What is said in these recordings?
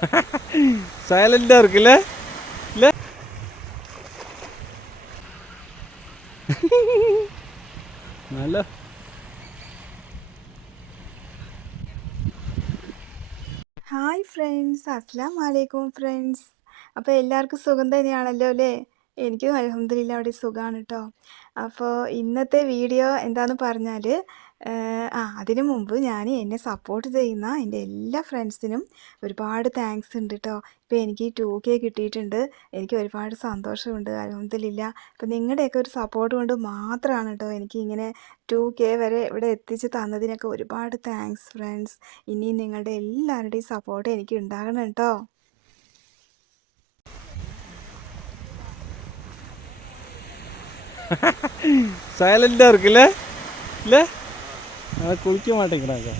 സൈലന്റാ ഇരിക്കില്ലേ നല്ല. Hi friends അസ്സാം വലൈക്കും ഫ്രണ്ട്സ് അപ്പോൾ എല്ലാവർക്കും സുഖം തന്നെയാണല്ലോ അല്ലേ എനിക്കും അലഹമ്മദില്ല അവിടെ സുഖമാണ് കേട്ടോ അപ്പോൾ ഇന്നത്തെ വീഡിയോ എന്താന്ന് പറഞ്ഞാൽ ആ അതിനു മുമ്പ് ഞാൻ എന്നെ സപ്പോർട്ട് ചെയ്യുന്ന എന്റെ എല്ലാ ഫ്രണ്ട്സിനും ഒരുപാട് താങ്ക്സ് ഉണ്ട് കേട്ടോ ഇപ്പോൾ എനിക്ക് ടു കെ കിട്ടിയിട്ടുണ്ട്. എനിക്ക് ഒരുപാട് സന്തോഷമുണ്ട്. അലഹമ്മദില്ല അപ്പോൾ നിങ്ങളുടെയൊക്കെ ഒരു സപ്പോർട്ട് കൊണ്ട് മാത്രമാണ് കേട്ടോ എനിക്ക് ഇങ്ങനെ ടു കെ വരെ ഇവിടെ എത്തിച്ച് തന്നതിനൊക്കെ ഒരുപാട് താങ്ക്സ് ഫ്രണ്ട്സ് ഇനിയും നിങ്ങളുടെ എല്ലാവരുടെയും സപ്പോർട്ട് എനിക്ക് ഉണ്ടാകണം കേട്ടോ சைலண்டா இருக்குல்ல இல்ல அதை குளிக்க மாட்டேங்கிறாங்க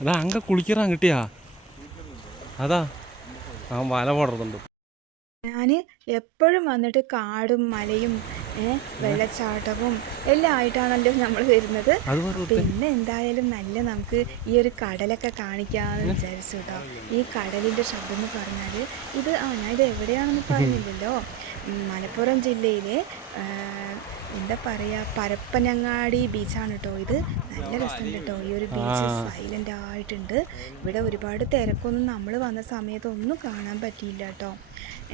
അതാ അങ്ങ കുളിക്കറാൻ കിട്ടിയാ അതാ ആ വല പോടുന്നുണ്ട് ഞാൻ എപ്പോഴും വന്നിട്ട് കാടും മലയും ഏ, വെള്ളച്ചാട്ടവും എല്ലാം ആയിട്ടാണല്ലോ നമ്മൾ വരുന്നത്. പിന്നെ എന്തായാലും നല്ല നമുക്ക് ഈ ഒരു കടലൊക്കെ കാണിക്കാമെന്ന് വിചാരിച്ചു കേട്ടോ ഈ കടലിന്റെ ശബ്ദം എന്ന് പറഞ്ഞാൽ ഇത് ആ ഞാൻ ഇത് എവിടെയാണെന്ന് പറഞ്ഞില്ലല്ലോ. മലപ്പുറം ജില്ലയിലെ എന്താ പറയാ പരപ്പനങ്ങാടി ബീച്ചാണ് കേട്ടോ ഇത്. നല്ല രസമുണ്ട് കേട്ടോ ഈ ഒരു ബീച്ച് സൈലന്റ് ആയിട്ടുണ്ട്. ഇവിടെ ഒരുപാട് തിരക്കൊന്നും നമ്മൾ വന്ന സമയത്തൊന്നും കാണാൻ പറ്റിയില്ല കേട്ടോ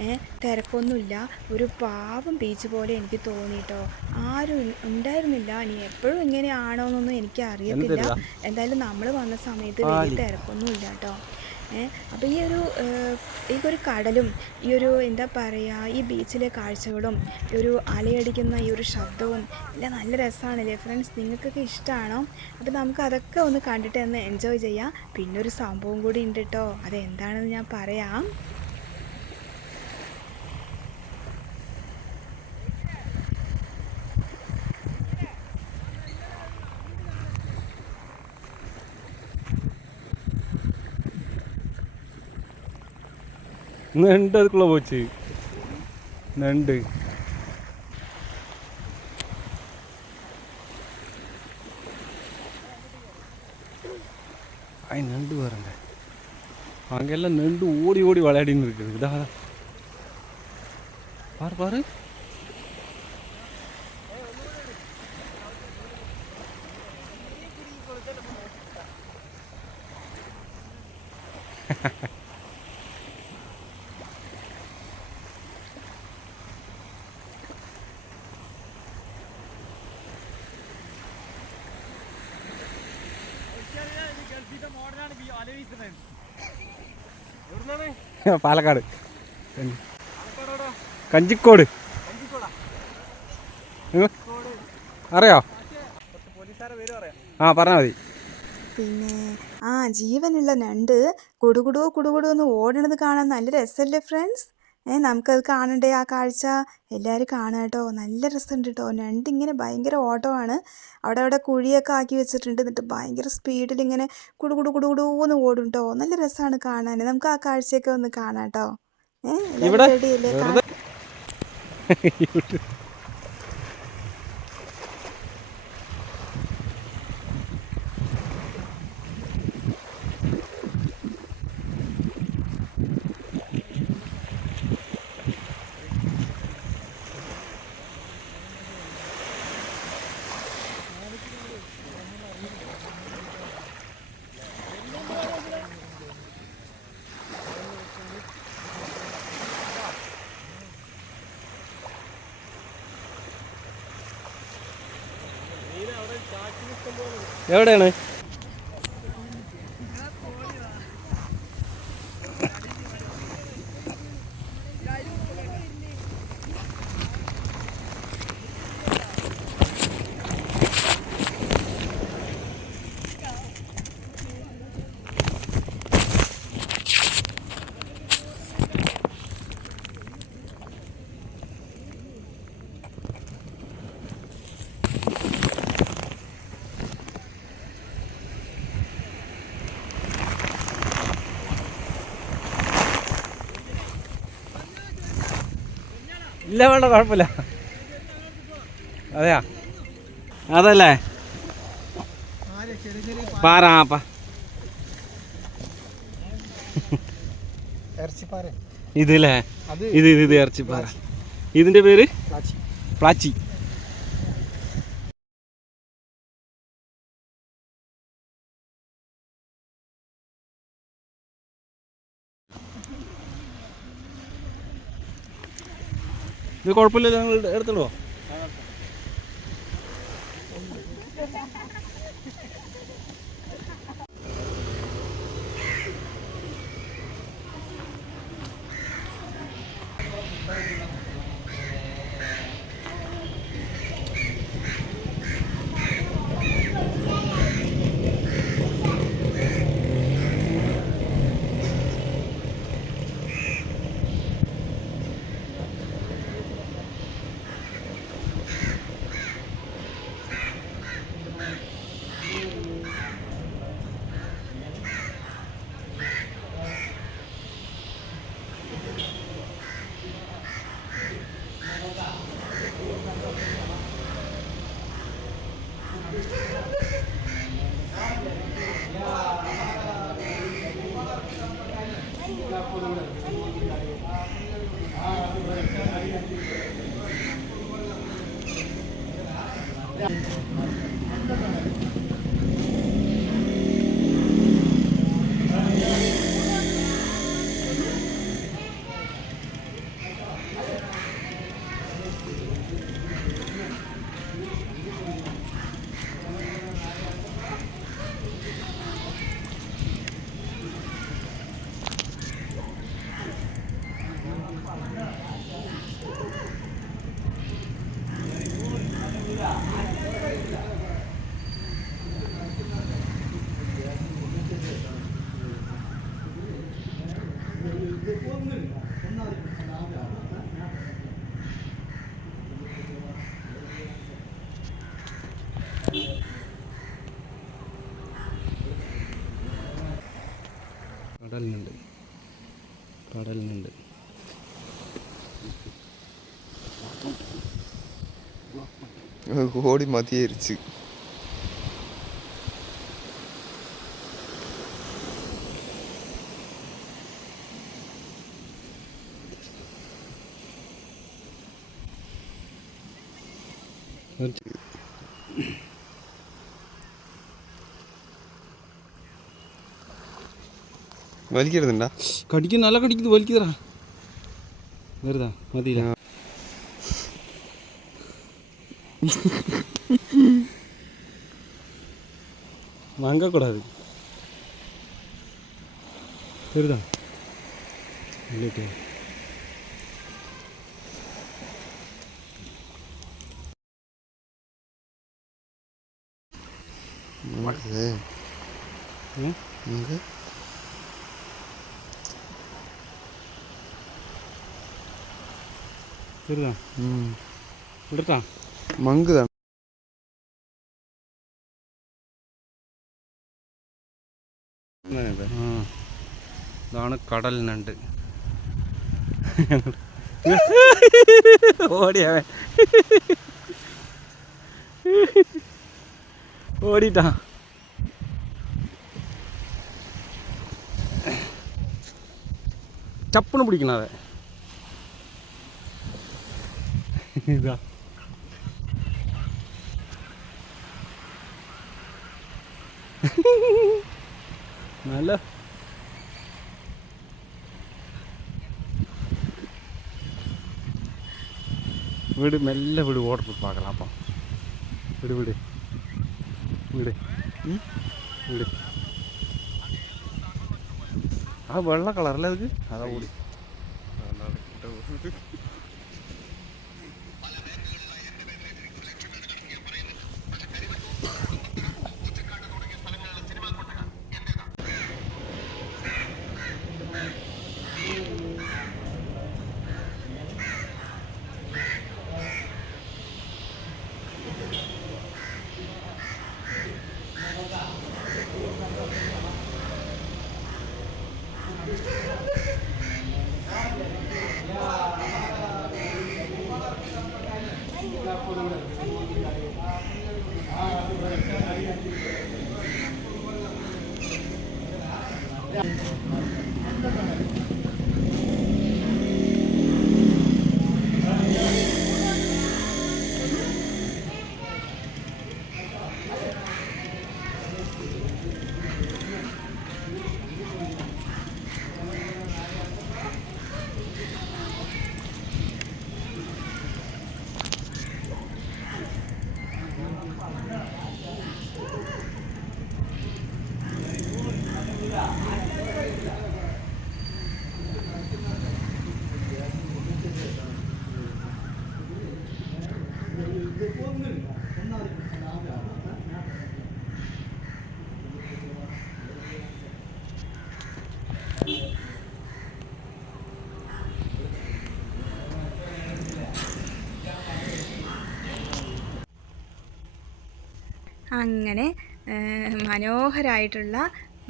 ഏ തിരക്കൊന്നുമില്ല. ഒരു പാവം ബീച്ച് പോലെ എനിക്ക് തോന്നി കേട്ടോ ആരും ഉണ്ടായിരുന്നില്ല. ഇനി എപ്പോഴും ഇങ്ങനെയാണോ എന്നൊന്നും എനിക്ക് അറിയത്തില്ല എന്തായാലും നമ്മൾ വന്ന സമയത്ത് വലിയ തിരക്കൊന്നും ഇല്ല കേട്ടോ അപ്പോൾ ഈ ഒരു ഈ ഒരു കടലും ഈ ഒരു എന്താ പറയുക ഈ ബീച്ചിലെ കാഴ്ചകളും ഈ ഒരു അലയടിക്കുന്ന ഈ ഒരു ശബ്ദവും എല്ലാം നല്ല രസമാണല്ലേ ഫ്രണ്ട്സ് നിങ്ങൾക്കൊക്കെ ഇഷ്ടമാണോ അപ്പോൾ നമുക്ക് അതൊക്കെ ഒന്ന് കണ്ടിട്ട് ഒന്ന് എൻജോയ് ചെയ്യാം. പിന്നെ ഒരു സംഭവം കൂടി ഉണ്ട് കേട്ടോ അതെന്താണെന്ന് ഞാൻ പറയാം. நண்டு அதுக்குள்ள போச்சு. நண்டு. ஐ நண்டு வரங்க அங்கெல்லாம் நண்டு ஓடி ஓடி விளையாடின்னு இருக்குது. இதா. பாரு பாரு. പാലക്കാട്. കഞ്ചിക്കോട്. അറിയോ? ആ പറഞ്ഞാൽ മതി. പിന്നെ ആ ജീവനുള്ള ഞണ്ട് കുടുകുടു കുടുകുടു എന്ന് ഓടണത് കാണാൻ നല്ല രസമല്ലേ ഫ്രണ്ട്സ് നമുക്കത് കാണണ്ടേ ആ കാഴ്ച? എല്ലാവരും കാണുക കേട്ടോ. നല്ല രസമുണ്ട് കേട്ടോ. രണ്ടിങ്ങനെ ഭയങ്കര ഓട്ടമാണ്. അവിടെ അവിടെ കുഴിയൊക്കെ ആക്കി വെച്ചിട്ടുണ്ട്. എന്നിട്ട് ഭയങ്കര സ്പീഡിൽ ഇങ്ങനെ കുടുകുടു കുടുകുടൂന്ന് ഓടും കേട്ടോ. നല്ല രസമാണ് കാണാൻ നമുക്ക് ആ കാഴ്ചയൊക്കെ ഒന്ന് കാണാം കേട്ടോ. ഏ എവിടെയാണ്? ഇല്ല വേണ്ട കുഴപ്പമില്ല. അതെയാ? അതല്ലേ? പാറ ആ പാ. ഇറച്ചിപ്പാറ. ഇതില്ലേ? ഇത് ഇത് ഇത് ഇറച്ചിപ്പാറ. ഇതിന്റെ പേര്? പ്ലാച്ചി. ഇത് കുഴപ്പമില്ല. ഞങ്ങൾ Thank you. കോടി മതിയരിച്ച് വലിക്കരുതുണ്ടാ? കടിക്കും നല്ല കടിക്കുന്നത് വലിക്കുതറാ വെറുതാ മതിയില്ല. വാങ്ങക്കൂടാது വെറുതാ ഇല്ലിട്ട് നമുക്ക് ഉം? നമുക്ക് വെറുതാ ഇവിടത്താ മങ്ക് തന്നെ ആ ഇതാണ് കടൽ നണ്ട് ഓടിയവൻ ഓടിട്ടാ ചപ്പണ് പിടിക്കണതെ ഇതാ നല്ല. വീട് മെല്ലെ വീട് വാട്ടർപ്രൂഫ് ആക്കണം അപ്പം. വിട് വിട്. വിട്. വിട്. ആ വെള്ള കളറല്ലേ അത് അതാ കൂടി അങ്ങനെ മനോഹരായിട്ടുള്ള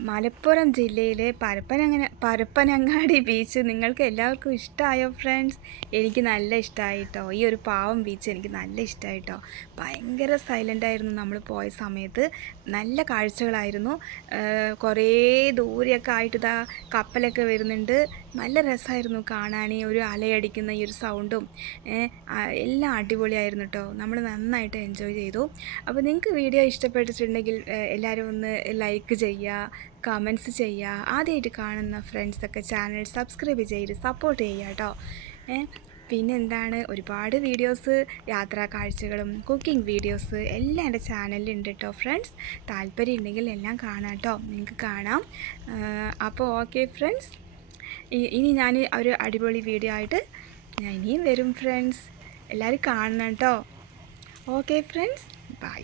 മലപ്പുറം ജില്ലയിലെ പരപ്പനങ്ങ പരപ്പനങ്ങാടി ബീച്ച് നിങ്ങൾക്ക് എല്ലാവർക്കും ഇഷ്ടമായോ ഫ്രണ്ട്സ് എനിക്ക് നല്ല ഇഷ്ടമായി കേട്ടോ ഈ ഒരു പാവം ബീച്ച് എനിക്ക് നല്ല ഇഷ്ടമായി കേട്ടോ ഭയങ്കര സൈലന്റായിരുന്നു നമ്മൾ പോയ സമയത്ത്. നല്ല കാഴ്ചകളായിരുന്നു. കുറേ ദൂരെയൊക്കെ ആയിട്ട് ഇതാ കപ്പലൊക്കെ വരുന്നുണ്ട്. നല്ല രസമായിരുന്നു കാണാൻ. ഈ ഒരു അലയടിക്കുന്ന ഈ ഒരു സൗണ്ടും എല്ലാം അടിപൊളിയായിരുന്നു കേട്ടോ നമ്മൾ നന്നായിട്ട് എൻജോയ് ചെയ്തു. അപ്പോൾ നിങ്ങൾക്ക് വീഡിയോ ഇഷ്ടപ്പെട്ടിട്ടുണ്ടെങ്കിൽ എല്ലാവരും ഒന്ന് ലൈക്ക് ചെയ്യുക. കമൻസ് ചെയ്യുക ആദ്യമായിട്ട് കാണുന്ന ഫ്രണ്ട്സൊക്കെ ചാനൽ സബ്സ്ക്രൈബ് ചെയ്ത് സപ്പോർട്ട് ചെയ്യുക കേട്ടോ ഏഹ്, പിന്നെ എന്താണ് ഒരുപാട് വീഡിയോസ് യാത്രാ കാഴ്ചകളും കുക്കിംഗ് വീഡിയോസ് എല്ലാം എന്റെ ചാനലിലുണ്ട് കേട്ടോ ഫ്രണ്ട്സ് താല്പര്യം ഉണ്ടെങ്കിൽ എല്ലാം കാണാം കേട്ടോ നിങ്ങൾക്ക് കാണാം. അപ്പോൾ ഓക്കെ ഫ്രണ്ട്സ് ഇനി ഞാൻ ഒരു അടിപൊളി വീഡിയോ ആയിട്ട് ഞാൻ ഇനിയും വരും ഫ്രണ്ട്സ് എല്ലാവരും കാണണം കേട്ടോ ഓക്കെ ഫ്രണ്ട്സ് ബൈ